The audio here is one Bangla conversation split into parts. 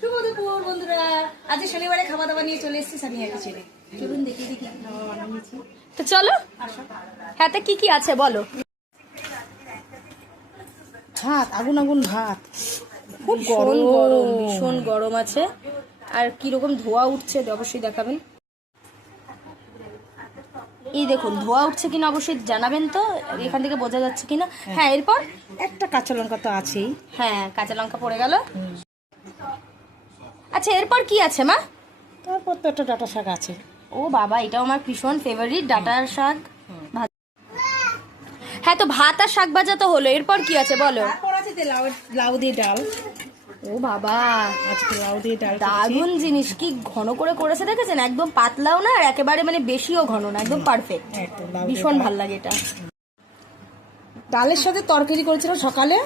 শুভ দুপুর বন্ধুরা, আজ শনিবারে খাওয়া দাওয়া নিয়ে চলে এসেছি সানিয়া কিচেনে। চলুন দেখি দেখি কি খাওয়া বানিয়েছি। তো চলো, আসো। হাতে কি কি আছে বলো। ভাত, আগুন আগুন ভাত, খুব ভীষণ গরম গরম, ভীষণ গরম আছে। আর কিরকম ধোয়া উঠছে অবশ্যই দেখাবেন। এই দেখুন ধোয়া উঠছে কিনা অবশ্যই জানাবেন তো, এখান থেকে বোঝা যাচ্ছে কিনা। হ্যাঁ, এরপর একটা কাঁচা লঙ্কা তো আছেই। হ্যাঁ, কাঁচা লঙ্কা পড়ে গেল। আচ্ছা, এরপর কি আছে মা? তারপর তো একটা ডাঁটা শাক আছে। ও বাবা, এটাও আমার ভীষণ ফেভারিট, ডাঁটার শাক। হ্যাঁ, তো ভাত আর শাক ভাজা তো হলো, এরপর কি আছে বলো। তারপর আছে লাউ, লাউ দিয়ে ডাল। ও বাবা, আজকে লাউ দিয়ে ডাল দারুণ জিনিস, কি ঘন করে করেছে দেখেছেন, একদম পাতলাও না আর একেবারে মানে বেশিও ঘন না, একদম পারফেক্ট। একদম লাউ দিয়ে ভীষণ ডাল। ভাল লাগে এটা। ডালের সাথে তরকারি করেছিলাম সকালে,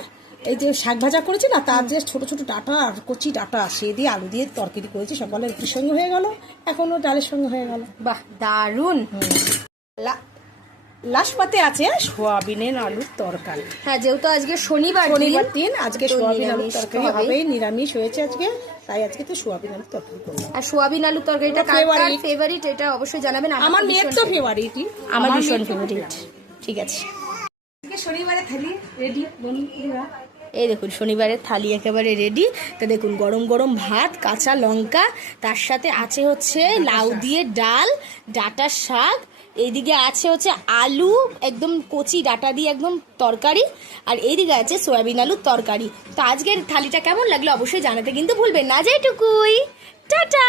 এই যে শাক ভাজা করেছি না, তার যে ছোট ছোট ডাঁটা আর কচি ডাঁটা সে দিয়ে আলু দিয়ে তরকারি করেছি, সকালে রুটির সঙ্গে হয়ে গেল, এখনো ডালের সঙ্গে হয়ে গেল। বাহ, দারুণ। লাস্ট পাতে আছে সোয়াবিনের আলুর তরকারি। হ্যাঁ, যেহেতু আজকে শনিবার শনিবার দিন, আজকে তো সোয়াবিন আলুর নিরামিষ তো তরকারি হবেই। হবে, নিরামিষ হয়েছে আজকে, তাই আজকে তো সোয়াবিন আলুর তরকারি করলাম। আর সোয়াবিন আলুর তরকারিটা আমার favorite। ফেভারিট এটা অবশ্যই জানাবেন। আমার তো মেয়ের ভীষণ তো favorite। ফেভারিটই, আমার ভীষণ মেয়ের তো ফেভারিট। ঠিক আছে, আজকে শনিবারে থালি রেডি বন্ধুরা। এই দেখুন শনিবারের থালি একেবারে রেডি। তা দেখুন গরম গরম ভাত, কাঁচা লঙ্কা, তার সাথে আছে হচ্ছে লাউ দিয়ে ডাল, ডাঁটার শাক, এইদিকে আছে হচ্ছে আলু একদম কচি ডাঁটা দিয়ে একদম তরকারি, আর এইদিকে আছে সয়াবিন আলুর তরকারি। তো আজকের থালিটা কেমন লাগলো অবশ্যই জানাতে কিন্তু ভুলবেন না। যেটুকুই, টাটা।